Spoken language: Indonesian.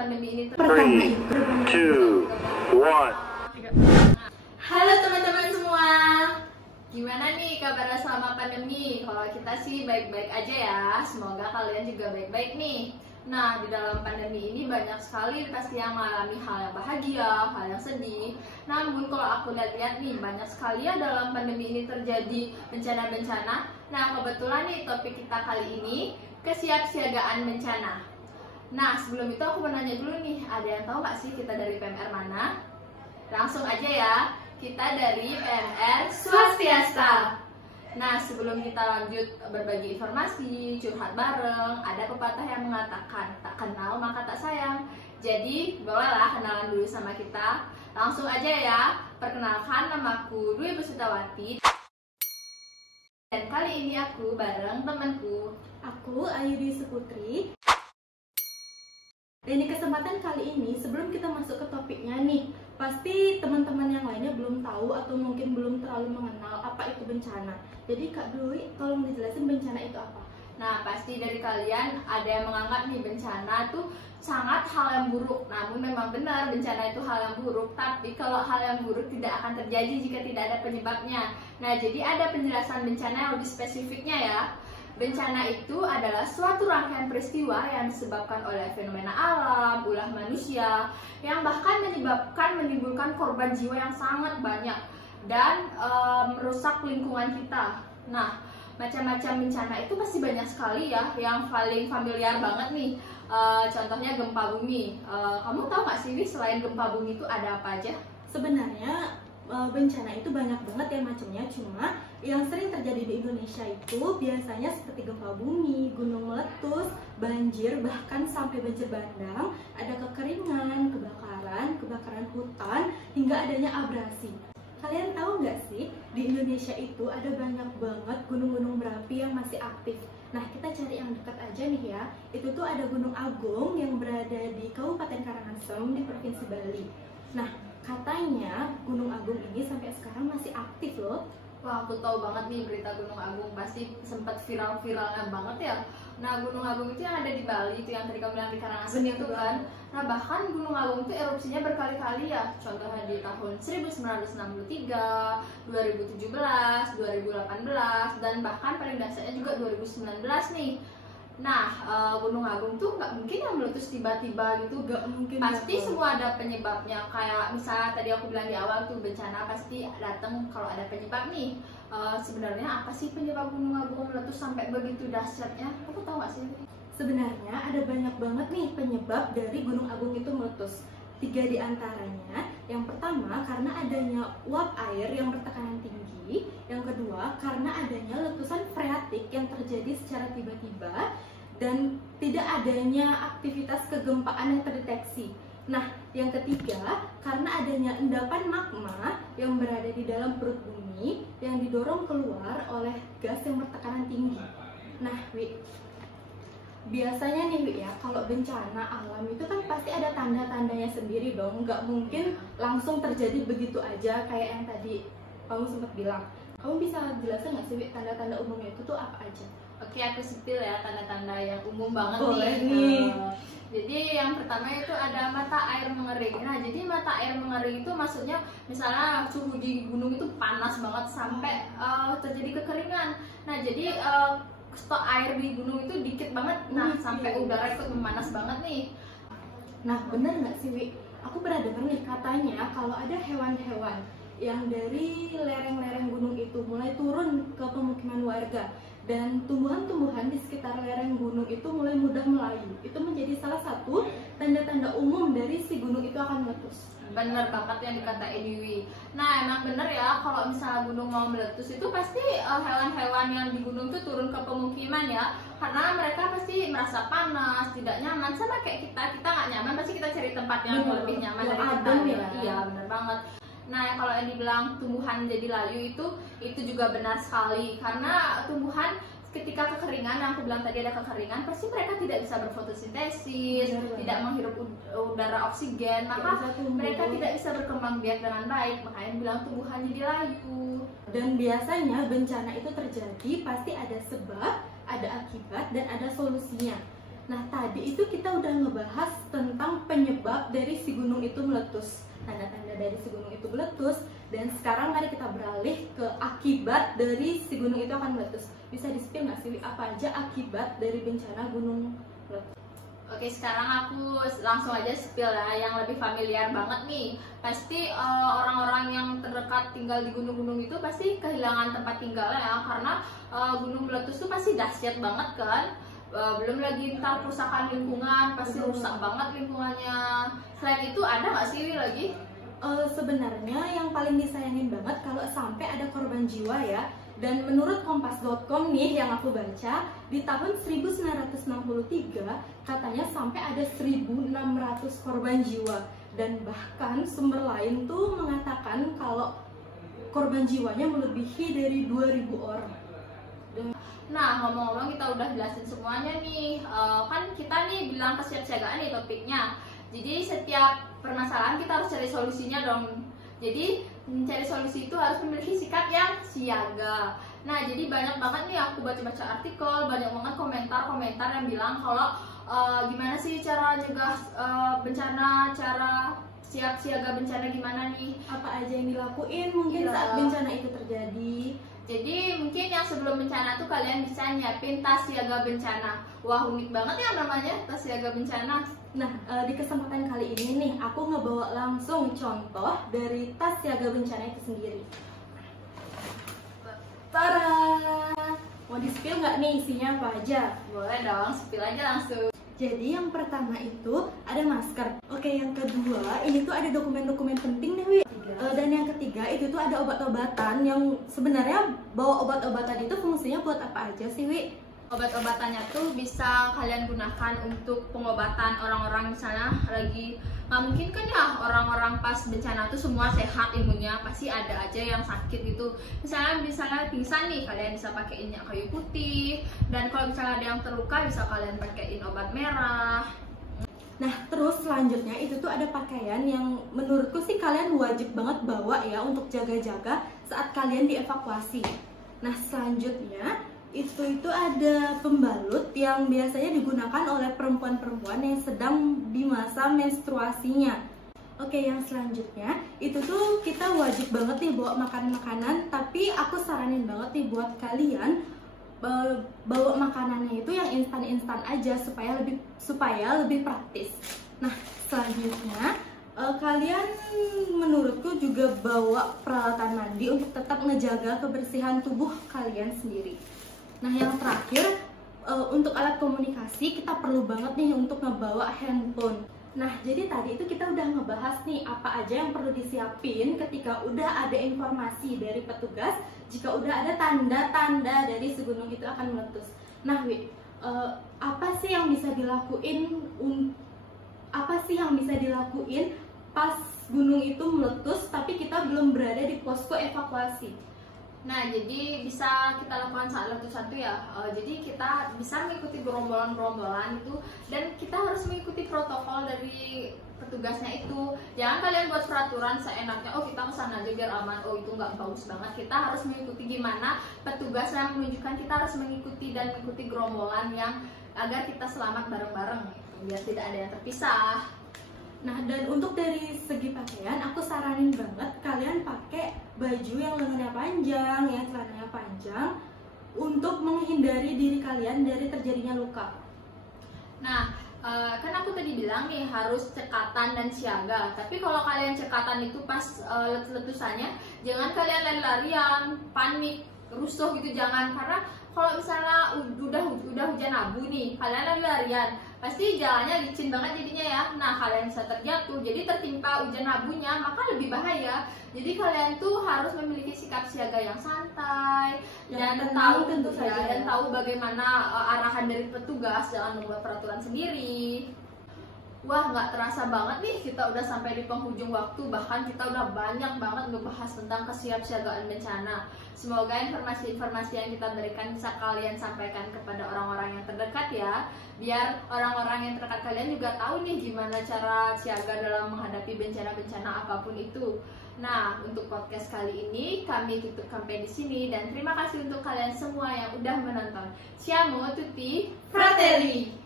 pandemi ini Pertama itu 3, 2, 1. Halo teman-teman semua, gimana nih kabarnya selama pandemi? Kalau kita sih baik-baik aja ya, semoga kalian juga baik-baik nih. Nah, di dalam pandemi ini banyak sekali pasti yang mengalami hal yang bahagia, hal yang sedih. Namun kalau aku lihat nih, banyak sekali ya dalam pandemi ini terjadi bencana-bencana. Nah, kebetulan nih topik kita kali ini kesiapsiagaan bencana. Nah, sebelum itu aku mau nanya dulu nih, ada yang tahu nggak sih kita dari PMR mana? Langsung aja ya, kita dari PMR Swastiasta. Nah, sebelum kita lanjut berbagi informasi, curhat bareng, ada pepatah yang mengatakan, tak kenal maka tak sayang. Jadi, bolehlah kenalan dulu sama kita. Langsung aja ya, perkenalkan, namaku Dwi Pusutawati. Dan kali ini aku bareng temanku. aku Ayudi Seputri. Dan di kesempatan kali ini, sebelum kita masuk ke topiknya nih, pasti teman-teman yang lainnya belum tahu atau mungkin belum terlalu mengenal apa itu bencana. Jadi Kak Dwi, tolong dijelasin bencana itu apa? Nah, pasti dari kalian ada yang menganggap nih bencana tuh sangat hal yang buruk. Namun memang benar bencana itu hal yang buruk. Tapi kalau hal yang buruk tidak akan terjadi jika tidak ada penyebabnya. Nah, jadi ada penjelasan bencana yang lebih spesifiknya ya. Bencana itu adalah suatu rangkaian peristiwa yang disebabkan oleh fenomena alam, ulah manusia, yang bahkan menimbulkan korban jiwa yang sangat banyak dan merusak lingkungan kita. Nah, macam-macam bencana itu pasti banyak sekali ya, yang paling familiar banget nih. Contohnya gempa bumi. Kamu tahu nggak sih, selain gempa bumi itu ada apa aja? Sebenarnya bencana itu banyak banget ya macamnya, cuma yang sering terjadi di Indonesia itu biasanya seperti gempa bumi, gunung meletus, banjir, bahkan sampai banjir bandang, ada kekeringan, kebakaran hutan, hingga adanya abrasi. Kalian tahu nggak sih, di Indonesia itu ada banyak banget gunung-gunung berapi yang masih aktif. Nah, kita cari yang dekat aja nih ya. Itu tuh ada Gunung Agung yang berada di Kabupaten Karangasem di Provinsi Bali. Nah, katanya Gunung Agung ini sampai sekarang masih aktif loh. Wah, aku tahu banget nih berita Gunung Agung, pasti sempat viral-viralnya banget ya. Nah, Gunung Agung itu yang ada di Bali, itu yang tadi kamu bilang di Karangasem itu kan. Nah, bahkan Gunung Agung itu erupsinya berkali-kali ya. Contohnya di tahun 1963, 2017, 2018, dan bahkan paling dasarnya juga 2019 nih. Nah, Gunung Agung tuh nggak mungkin yang meletus tiba-tiba gitu, Nggak mungkin. pasti semua ada penyebabnya. Kayak misalnya tadi aku bilang di awal tuh, bencana pasti datang kalau ada penyebab nih. Sebenarnya apa sih penyebab Gunung Agung meletus sampai begitu dahsyatnya? Aku tahu nggak sih? Sebenarnya ada banyak banget nih penyebab dari Gunung Agung itu meletus. 3 di antaranya. Yang pertama, karena adanya uap air yang bertekanan tinggi. Yang kedua, karena adanya letusan freatik yang terjadi secara tiba-tiba dan tidak adanya aktivitas kegempaan yang terdeteksi. Nah, yang ketiga, karena adanya endapan magma yang berada di dalam perut bumi yang didorong keluar oleh gas yang bertekanan tinggi. Nah, biasanya nih Wi ya, kalau bencana alam itu kan pasti ada tanda-tandanya sendiri dong. Nggak mungkin langsung terjadi begitu aja kayak yang tadi kamu sempat bilang. Kamu bisa jelasin nggak sih Wi, tanda-tanda umumnya itu tuh apa aja? Oke, aku spill ya tanda-tanda yang umum banget Boleh nih. nih. Jadi yang pertama itu ada mata air mengering. Nah, jadi mata air mengering itu maksudnya misalnya suhu di gunung itu panas banget sampai terjadi kekeringan. Nah, jadi stok air di gunung itu dikit banget. Nah, sampai udara ikut memanas banget nih. Nah, bener nggak sih Wi? Aku pernah dengar nih katanya kalau ada hewan-hewan yang dari lereng-lereng gunung itu mulai turun ke pemukiman warga dan tumbuhan-tumbuhan di sekitar lereng gunung itu mulai mudah melayu. Itu menjadi salah satu tanda-tanda umum dari si gunung itu akan meletus. Bener banget yang dikatain Dewi. Nah, emang bener ya, kalau misalnya gunung mau meletus itu pasti hewan-hewan yang di gunung itu turun ke pemukiman ya, karena mereka pasti merasa panas, tidak nyaman. Sama kayak kita nggak nyaman, pasti kita cari tempat yang lebih nyaman dari kita ya. Iya, bener banget. Nah, kalau yang dibilang tumbuhan jadi layu itu juga benar sekali, karena tumbuhan ketika kekeringan, yang aku bilang tadi ada kekeringan, pasti mereka tidak bisa berfotosintesis, tidak menghirup udara oksigen, maka mereka tidak bisa berkembang biak dengan baik, makanya bilang tumbuhan jadi layu. Dan biasanya bencana itu terjadi pasti ada sebab, ada akibat, dan ada solusinya. Nah, tadi itu kita udah ngebahas tentang penyebab dari si gunung itu meletus. Tanda-tanda dari si gunung itu meletus. Dan sekarang mari kita beralih ke akibat dari si gunung itu akan meletus. Bisa di-spill nggak sih apa aja akibat dari bencana gunung meletus? Oke, sekarang aku langsung aja spill ya, yang lebih familiar banget nih. Pasti orang-orang yang terdekat tinggal di gunung-gunung itu pasti kehilangan tempat tinggalnya ya, karena gunung meletus tuh pasti dahsyat banget kan. Belum lagi ntar kerusakan lingkungan, pasti rusak banget lingkungannya. Selain itu ada nggak sih lagi? Sebenarnya yang paling disayangin banget kalau sampai ada korban jiwa ya. Dan menurut kompas.com nih yang aku baca, di tahun 1963 katanya sampai ada 1.600 korban jiwa. Dan bahkan sumber lain tuh mengatakan kalau korban jiwanya melebihi dari 2.000 orang. Nah, ngomong-ngomong kita udah jelasin semuanya nih. Kan kita nih bilang kesiapsiagaan nih topiknya. Jadi setiap permasalahan kita harus cari solusinya dong. Jadi mencari solusi itu harus memiliki sikap yang siaga. Nah, jadi banyak banget nih aku baca-baca artikel, banyak banget komentar-komentar yang bilang kalau gimana sih cara nyegah bencana, cara siap siaga bencana gimana nih? Apa aja yang dilakuin mungkin saat bencana itu terjadi? Jadi mungkin yang sebelum bencana tuh kalian bisa nyiapin tas siaga bencana. Wah, unik banget ya namanya, tas siaga bencana. Nah, di kesempatan kali ini nih, aku ngebawa langsung contoh dari tas siaga bencana itu sendiri. Tada! Mau di-spill nggak nih isinya apa aja? Boleh dong, spill aja langsung. Jadi yang pertama itu ada masker. Oke, yang kedua ini tuh ada dokumen-dokumen penting nih, Wi. Dan yang ketiga itu tuh ada obat-obatan yang sebenarnya bawa obat-obatan itu fungsinya buat apa aja sih, Wi? Obat-obatannya tuh bisa kalian gunakan untuk pengobatan orang-orang misalnya lagi nggak mungkin kan ya orang-orang pas bencana tuh semua sehat imunnya, pasti ada aja yang sakit gitu. Misalnya pingsan nih, kalian bisa pakein minyak kayu putih, dan kalau misalnya ada yang terluka bisa kalian pakein obat merah. Nah, terus selanjutnya itu tuh ada pakaian yang menurutku sih kalian wajib banget bawa ya untuk jaga-jaga saat kalian dievakuasi. Nah, selanjutnya itu ada pembalut yang biasanya digunakan oleh perempuan-perempuan yang sedang di masa menstruasinya. Oke, yang selanjutnya itu tuh kita wajib banget nih bawa makanan-makanan, tapi aku saranin banget nih buat kalian bawa makanannya itu yang instan-instan aja supaya lebih praktis. Nah, selanjutnya kalian menurutku juga bawa peralatan mandi untuk tetap ngejaga kebersihan tubuh kalian sendiri. Nah, yang terakhir untuk alat komunikasi kita perlu banget nih untuk ngebawa handphone. Nah, jadi tadi itu kita udah ngebahas nih apa aja yang perlu disiapin ketika udah ada informasi dari petugas jika udah ada tanda-tanda dari si gunung itu akan meletus. Nah, Wi, apa sih yang bisa dilakuin pas gunung itu meletus tapi kita belum berada di posko evakuasi? Nah, jadi bisa kita lakukan satu-satu ya. Jadi kita bisa mengikuti gerombolan-gerombolan itu, dan kita harus mengikuti protokol dari petugasnya itu. Jangan kalian buat peraturan seenaknya, oh kita kesana aja biar aman, oh itu nggak bagus banget. Kita harus mengikuti gimana petugas yang menunjukkan, kita harus mengikuti gerombolan yang agar kita selamat bareng-bareng, biar tidak ada yang terpisah. Nah, dan untuk dari segi pakaian, aku saranin banget kalian pakai baju yang lengannya panjang, ya celananya panjang, untuk menghindari diri kalian dari terjadinya luka. Nah, kan aku tadi bilang nih harus cekatan dan siaga. Tapi kalau kalian cekatan itu pas letusannya, jangan kalian lari-larian, panik, rusuh gitu, jangan. Karena kalau misalnya udah hujan abu nih, kalian lari-larian, pasti jalannya licin banget jadinya ya. Nah, kalian bisa terjatuh, jadi tertimpa hujan abunya, maka lebih bahaya. Jadi kalian tuh harus memiliki sikap siaga yang santai dan tahu bagaimana arahan dari petugas, jangan membuat peraturan sendiri. Wah, nggak terasa banget nih kita udah sampai di penghujung waktu, bahkan kita udah banyak banget ngebahas tentang kesiapsiagaan bencana. Semoga informasi-informasi yang kita berikan bisa kalian sampaikan kepada orang-orang yang terdekat ya, biar orang-orang yang terdekat kalian juga tahu nih gimana cara siaga dalam menghadapi bencana-bencana apapun itu. Nah, untuk podcast kali ini kami tutup sampai di sini, dan terima kasih untuk kalian semua yang udah menonton. Siamo tutti fratelli.